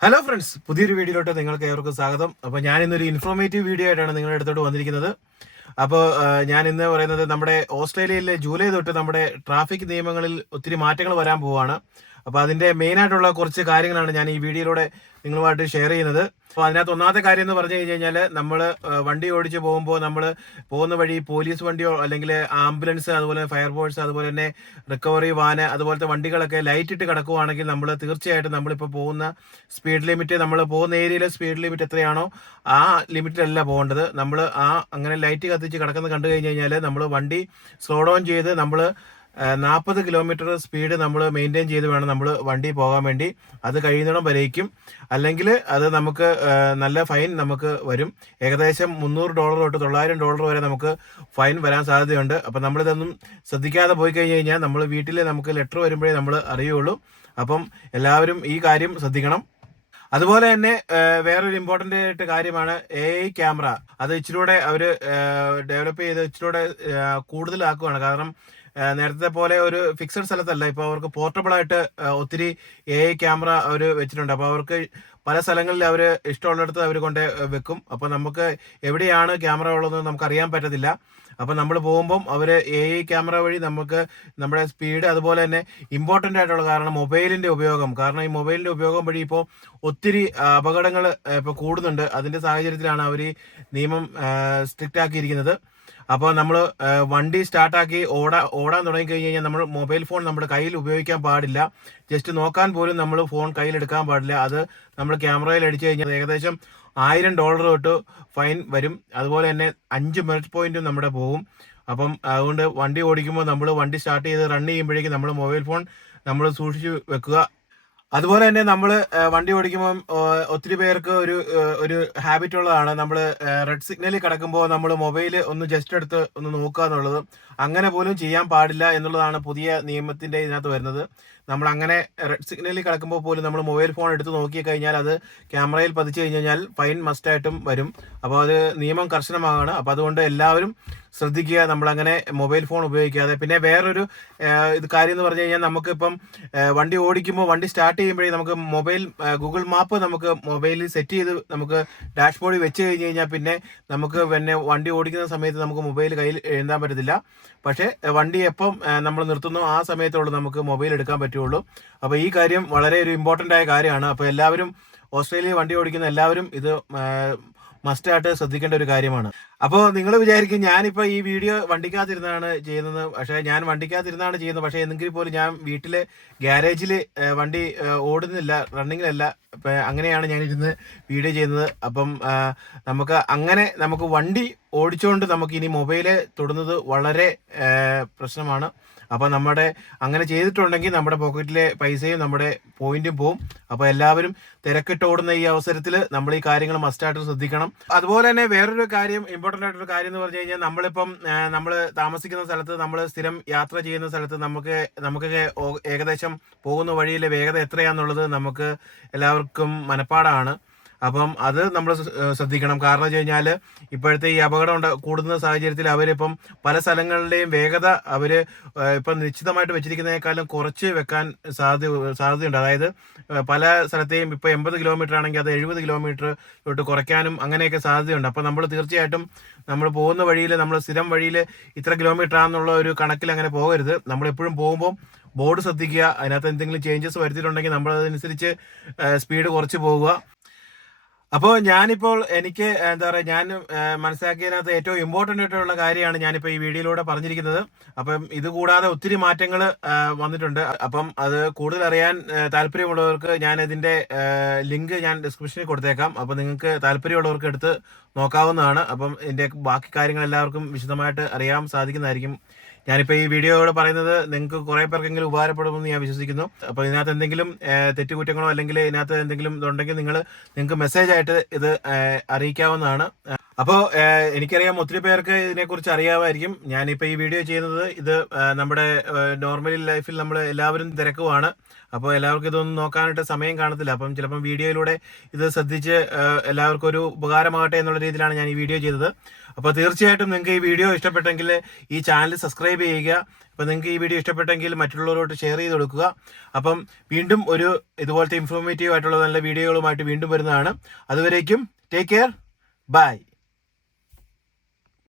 Hello friends പുതിയൊരു വീഡിയോയിലോട്ട് നിങ്ങൾക്ക് ഏവർക്കും സ്വാഗതം. അപ്പോൾ ഞാൻ ഇന്നൊരു ഇൻഫോർമേറ്റീവ് വീഡിയോ ആയിട്ടാണ് നിങ്ങളുടെ അടുത്തോട്ട് വന്നിരിക്കുന്നത്. അപ്പോൾ ഞാൻ ഇന്ന് പറയുന്നത് നമ്മുടെ ഓസ്ട്രേലിയയിലെ ജൂലൈ തൊട്ട് നമ്മുടെ ട്രാഫിക് നിയമങ്ങളിൽ ഒത്തിരി മാറ്റങ്ങൾ വരാൻ പോവുകയാണ് അപ്പോൾ മെയിൻ ആയിട്ടുള്ള കുറച്ച് കാര്യങ്ങളാണ് ഞാൻ ഈ വീഡിയോയിലൂടെ നിങ്ങളുമായിട്ട് ഷെയർ ചെയ്യുന്നത്. അപ്പോൾ അതിനകത്ത് ഒന്നാമത്തെ കാര്യം എന്ന് പറഞ്ഞു കഴിഞ്ഞ് കഴിഞ്ഞാൽ നമ്മൾ വണ്ടി ഓടിച്ച് പോകുമ്പോൾ നമ്മൾ പോകുന്ന വഴി പോലീസ് വണ്ടിയോ അല്ലെങ്കിൽ ആംബുലൻസ് അതുപോലെ ഫയർഫോഴ്സ് അതുപോലെ തന്നെ റിക്കവറി വാന് അതുപോലത്തെ വണ്ടികളൊക്കെ ലൈറ്റ് ഇട്ട് കിടക്കുവാണെങ്കിൽ നമ്മൾ തീർച്ചയായിട്ടും നമ്മളിപ്പോൾ പോകുന്ന സ്പീഡ് ലിമിറ്റ് നമ്മൾ പോകുന്ന ഏരിയയിലെ സ്പീഡ് ലിമിറ്റ് എത്രയാണോ ആ ലിമിറ്റിലല്ല പോകേണ്ടത്. നമ്മൾ ആ അങ്ങനെ ലൈറ്റ് കത്തിച്ച് കിടക്കുന്നത് കണ്ടു കഴിഞ്ഞ് കഴിഞ്ഞാൽ നമ്മൾ വണ്ടി സ്ലോ ഡൗൺ ചെയ്ത് നമ്മൾ നാൽപ്പത് കിലോമീറ്റർ സ്പീഡ് നമ്മൾ മെയിന്റെയിൻ ചെയ്ത് വേണം നമ്മൾ വണ്ടി പോകാൻ വേണ്ടി. അത് കഴിയുന്നിടം വരേക്കും. അല്ലെങ്കിൽ അത് നമുക്ക് നല്ല ഫൈൻ നമുക്ക് വരും. ഏകദേശം മുന്നൂറ് ഡോളർ തൊട്ട് തൊള്ളായിരം ഡോളർ വരെ നമുക്ക് ഫൈൻ വരാൻ സാധ്യതയുണ്ട്. അപ്പം നമ്മളിതൊന്നും ശ്രദ്ധിക്കാതെ പോയി കഴിഞ്ഞ് കഴിഞ്ഞാൽ നമ്മൾ വീട്ടിൽ നമുക്ക് ലെറ്റർ വരുമ്പോഴേ നമ്മൾ അറിയുള്ളൂ. അപ്പം എല്ലാവരും ഈ കാര്യം ശ്രദ്ധിക്കണം. അതുപോലെ തന്നെ വേറൊരു ഇമ്പോർട്ടന്റ് ആയിട്ട് കാര്യമാണ് എ ഐ ക്യാമറ അത് ഇച്ചിലൂടെ അവർ ഡെവലപ്പ് ചെയ്ത് ഇച്ചിലൂടെ കൂടുതലാക്കുകയാണ് കാരണം നേരത്തെ പോലെ ഒരു ഫിക്സഡ് സ്ഥലത്തല്ല. ഇപ്പോൾ അവർക്ക് പോർട്ടബിൾ ആയിട്ട് ഒത്തിരി എ ഐ ക്യാമറ അവർ വെച്ചിട്ടുണ്ട്. അപ്പോൾ അവർക്ക് പല സ്ഥലങ്ങളിൽ അവർ ഇഷ്ടമുള്ളിടത്ത് അവർ കൊണ്ട് വെക്കും. അപ്പോൾ നമുക്ക് എവിടെയാണ് ക്യാമറ ഉള്ളതെന്ന് നമുക്ക് അറിയാൻ പറ്റത്തില്ല. അപ്പോൾ നമ്മൾ പോകുമ്പം അവർ എ ഐ ക്യാമറ വഴി നമുക്ക് നമ്മുടെ സ്പീഡ് അതുപോലെ തന്നെ ഇമ്പോർട്ടന്റ് ആയിട്ടുള്ള കാരണം മൊബൈലിന്റെ ഉപയോഗം. കാരണം ഈ മൊബൈലിന്റെ ഉപയോഗം വഴി ഇപ്പോൾ ഒത്തിരി അപകടങ്ങൾ ഇപ്പോൾ കൂടുന്നുണ്ട്. അതിന്റെ സാഹചര്യത്തിലാണ് അവർ നിയമം സ്ട്രിക്റ്റ് ആക്കിയിരിക്കുന്നത്. അപ്പോൾ നമ്മൾ വണ്ടി സ്റ്റാർട്ടാക്കി ഓടാ ഓടാൻ തുടങ്ങി കഴിഞ്ഞ് കഴിഞ്ഞാൽ നമ്മൾ മൊബൈൽ ഫോൺ നമ്മുടെ കയ്യിൽ ഉപയോഗിക്കാൻ പാടില്ല. ജസ്റ്റ് നോക്കാൻ പോലും നമ്മൾ ഫോൺ കയ്യിലെടുക്കാൻ പാടില്ല. അത് നമ്മൾ ക്യാമറയിൽ അടിച്ചു കഴിഞ്ഞാൽ ഏകദേശം ആയിരം ഡോളർ തൊട്ട് ഫൈൻ വരും. അതുപോലെ തന്നെ അഞ്ച് മെറിറ്റ് പോയിന്റും നമ്മുടെ പോകും അപ്പം അതുകൊണ്ട് വണ്ടി ഓടിക്കുമ്പോൾ നമ്മൾ വണ്ടി സ്റ്റാർട്ട് ചെയ്ത് റൺ ചെയ്യുമ്പോഴേക്കും നമ്മൾ മൊബൈൽ ഫോൺ നമ്മൾ സൂക്ഷിച്ച് വെക്കുക. അതുപോലെ തന്നെ നമ്മൾ വണ്ടി ഓടിക്കുമ്പം ഒത്തിരി പേർക്ക് ഒരു ഒരു ഹാബിറ്റ് ഉള്ളതാണ് നമ്മൾ റെഡ് സിഗ്നലിൽ കിടക്കുമ്പോൾ നമ്മൾ മൊബൈൽ ഒന്ന് ജസ്റ്റ് എടുത്ത് ഒന്ന് നോക്കുക എന്നുള്ളത്. അങ്ങനെ പോലും ചെയ്യാൻ പാടില്ല എന്നുള്ളതാണ് പുതിയ നിയമത്തിന്റെ ഇതിനകത്ത് വരുന്നത്. നമ്മൾ അങ്ങനെ റെഡ് സിഗ്നലിൽ കിടക്കുമ്പോൾ പോലും നമ്മൾ മൊബൈൽ ഫോൺ എടുത്ത് നോക്കി കഴിഞ്ഞാൽ അത് ക്യാമറയിൽ പതിച്ചു കഴിഞ്ഞ് കഴിഞ്ഞാൽ ഫൈൻ മസ്റ്റായിട്ടും വരും. അപ്പോൾ അത് നിയമം കർശനമാണ് അപ്പോൾ അതുകൊണ്ട് എല്ലാവരും ശ്രദ്ധിക്കുക നമ്മളങ്ങനെ മൊബൈൽ ഫോൺ ഉപയോഗിക്കാതെ. പിന്നെ വേറൊരു ഇത് കാര്യം എന്ന് പറഞ്ഞു കഴിഞ്ഞാൽ നമുക്കിപ്പം വണ്ടി ഓടിക്കുമ്പോൾ വണ്ടി സ്റ്റാർട്ട് ചെയ്യുമ്പോഴേ നമുക്ക് മൊബൈൽ ഗൂഗിൾ മാപ്പ് നമുക്ക് മൊബൈലിൽ സെറ്റ് ചെയ്ത് നമുക്ക് ഡാഷ്ബോർഡിൽ വെച്ച് കഴിഞ്ഞ് കഴിഞ്ഞാൽ പിന്നെ നമുക്ക് പിന്നെ വണ്ടി ഓടിക്കുന്ന സമയത്ത് നമുക്ക് മൊബൈൽ കയ്യിൽ എഴുതാൻ പറ്റത്തില്ല. പക്ഷേ വണ്ടി എപ്പം നമ്മൾ നിർത്തുന്നു ആ സമയത്തുള്ളൂ നമുക്ക് മൊബൈൽ എടുക്കാൻ പറ്റുള്ളൂ. അപ്പോൾ ഈ കാര്യം വളരെ ഒരു ഇമ്പോർട്ടന്റ് ആയ കാര്യമാണ്. അപ്പോൾ എല്ലാവരും ഓസ്ട്രേലിയ വണ്ടി ഓടിക്കുന്ന എല്ലാവരും ഇത് മസ്റ്റായിട്ട് ശ്രദ്ധിക്കേണ്ട ഒരു കാര്യമാണ്. അപ്പോൾ നിങ്ങൾ വിചാരിക്കും ഞാനിപ്പോൾ ഈ വീഡിയോ വണ്ടിക്കകത്തിരുന്നാണ് ചെയ്യുന്നത്. പക്ഷേ ഞാൻ വണ്ടിക്കകത്തിരുന്നാണ് ചെയ്യുന്നത്. പക്ഷേ എന്തെങ്കിൽ പോലും ഞാൻ വീട്ടിൽ ഗ്യാരേജിൽ വണ്ടി ഓടുന്നില്ല റണ്ണിങ്ങിലല്ല ഇപ്പം അങ്ങനെയാണ് ഞാൻ ഇരുന്ന് വീഡിയോ ചെയ്യുന്നത്. അപ്പം നമുക്ക് അങ്ങനെ നമുക്ക് വണ്ടി ഓടിച്ചുകൊണ്ട് നമുക്ക് ഇനി മൊബൈൽ തൊടുന്നത് വളരെ പ്രശ്നമാണ്. അപ്പോൾ നമ്മുടെ അങ്ങനെ ചെയ്തിട്ടുണ്ടെങ്കിൽ നമ്മുടെ പോക്കറ്റിലെ പൈസയും നമ്മുടെ പോയിന്റും പോവും. അപ്പോൾ എല്ലാവരും തിരക്കിട്ട് ഓടുന്ന ഈ അവസരത്തിൽ നമ്മൾ ഈ കാര്യങ്ങൾ മസ്റ്റായിട്ട് ശ്രദ്ധിക്കണം. അതുപോലെ തന്നെ വേറൊരു കാര്യം ഇമ്പോർട്ടന്റ് ആയിട്ടൊരു കാര്യം എന്ന് പറഞ്ഞു കഴിഞ്ഞാൽ നമ്മളിപ്പം നമ്മൾ താമസിക്കുന്ന സ്ഥലത്ത് നമ്മൾ സ്ഥിരം യാത്ര ചെയ്യുന്ന സ്ഥലത്ത് നമുക്ക് നമുക്ക് ഏകദേശം പോകുന്ന വഴിയിലെ വേഗത എത്രയാന്നുള്ളത് നമുക്ക് എല്ലാവർക്കും മനപ്പാടാണ്. അപ്പം അത് നമ്മൾ ശ്രദ്ധിക്കണം. കാരണം വെച്ച് കഴിഞ്ഞാൽ ഇപ്പോഴത്തെ ഈ അപകടം ഉണ്ട കൂടുന്ന സാഹചര്യത്തിൽ അവരിപ്പം പല സ്ഥലങ്ങളിലെയും വേഗത അവർ ഇപ്പം നിശ്ചിതമായിട്ട് വെച്ചിരിക്കുന്നതിനേക്കാളും കുറച്ച് വെക്കാൻ സാധ്യ സാധ്യതയുണ്ട്. അതായത് പല സ്ഥലത്തെയും ഇപ്പോൾ എൺപത് കിലോമീറ്റർ ആണെങ്കിൽ അത് എഴുപത് കിലോമീറ്റർ തൊട്ട് കുറയ്ക്കാനും അങ്ങനെയൊക്കെ സാധ്യതയുണ്ട്. അപ്പോൾ നമ്മൾ തീർച്ചയായിട്ടും നമ്മൾ പോകുന്ന വഴിയിൽ നമ്മൾ സ്ഥിരം വഴിയിൽ ഇത്ര കിലോമീറ്റർ ആണെന്നുള്ള ഒരു കണക്കിൽ അങ്ങനെ പോകരുത്. നമ്മൾ എപ്പോഴും പോകുമ്പോൾ ബോർഡ് ശ്രദ്ധിക്കുക. അതിനകത്ത് എന്തെങ്കിലും ചേഞ്ചസ് വരുത്തിയിട്ടുണ്ടെങ്കിൽ നമ്മൾ അതനുസരിച്ച് സ്പീഡ് കുറച്ച് പോകുക. അപ്പോൾ ഞാനിപ്പോൾ എനിക്ക് എന്താ പറയുക ഞാൻ മനസ്സിലാക്കിയതിനകത്ത് ഏറ്റവും ഇമ്പോർട്ടന്റ് ആയിട്ടുള്ള കാര്യമാണ് ഞാനിപ്പോൾ ഈ വീഡിയോയിലൂടെ പറഞ്ഞിരിക്കുന്നത്. അപ്പം ഇത് കൂടാതെ ഒത്തിരി മാറ്റങ്ങൾ വന്നിട്ടുണ്ട്. അപ്പം അത് കൂടുതൽ അറിയാൻ താല്പര്യമുള്ളവർക്ക് ഞാൻ ഇതിന്റെ ലിങ്ക് ഞാൻ ഡിസ്ക്രിപ്ഷനിൽ കൊടുത്തേക്കാം. അപ്പം നിങ്ങൾക്ക് താല്പര്യമുള്ളവർക്ക് എടുത്ത് നോക്കാവുന്നതാണ്. അപ്പം ഇതിന്റെ ബാക്കി കാര്യങ്ങൾ എല്ലാവർക്കും വിശദമായിട്ട് അറിയാൻ സാധിക്കുന്നതായിരിക്കും. ഞാനിപ്പോൾ ഈ വീഡിയോയോട് പറയുന്നത് നിങ്ങൾക്ക് കുറേ പേർക്കെങ്കിലും ഉപകാരപ്പെടുമെന്ന് ഞാൻ വിശ്വസിക്കുന്നു. അപ്പോൾ ഇതിനകത്ത് എന്തെങ്കിലും തെറ്റുകുറ്റങ്ങളോ അല്ലെങ്കിൽ ഇതിനകത്ത് എന്തെങ്കിലും ഉണ്ടെങ്കിൽ നിങ്ങൾ നിങ്ങൾക്ക് മെസ്സേജായിട്ട് ഇത് അറിയിക്കാവുന്നതാണ്. അപ്പോൾ എനിക്കറിയാം ഒത്തിരി പേർക്ക് ഇതിനെക്കുറിച്ച് അറിയാമായിരിക്കും. ഞാനിപ്പോൾ ഈ വീഡിയോ ചെയ്യുന്നത് ഇത് നമ്മുടെ നോർമലി ലൈഫിൽ നമ്മൾ എല്ലാവരും തിരക്കുവാണ്. അപ്പോൾ എല്ലാവർക്കും ഇതൊന്നും നോക്കാനായിട്ട് സമയം കാണത്തില്ല. അപ്പം ചിലപ്പം വീഡിയോയിലൂടെ ഇത് ശ്രദ്ധിച്ച് എല്ലാവർക്കും ഒരു ഉപകാരമാകട്ടെ എന്നുള്ള രീതിയിലാണ് ഞാൻ ഈ വീഡിയോ ചെയ്തത്. അപ്പോൾ തീർച്ചയായിട്ടും നിങ്ങൾക്ക് ഈ വീഡിയോ ഇഷ്ടപ്പെട്ടെങ്കിൽ ഈ ചാനൽ സബ്സ്ക്രൈബ് ചെയ്യുക. അപ്പോൾ അപ്പം നിങ്ങൾക്ക് ഈ വീഡിയോ ഇഷ്ടപ്പെട്ടെങ്കിൽ മറ്റുള്ളവരോട്ട് ഷെയർ ചെയ്ത് കൊടുക്കുക. അപ്പം വീണ്ടും ഒരു ഇതുപോലത്തെ ഇൻഫോർമേറ്റീവ് ആയിട്ടുള്ള നല്ല വീഡിയോകളുമായിട്ട് വീണ്ടും വരുന്നതാണ്. അതുവരേക്കും ടേക്ക് കെയർ ബൈ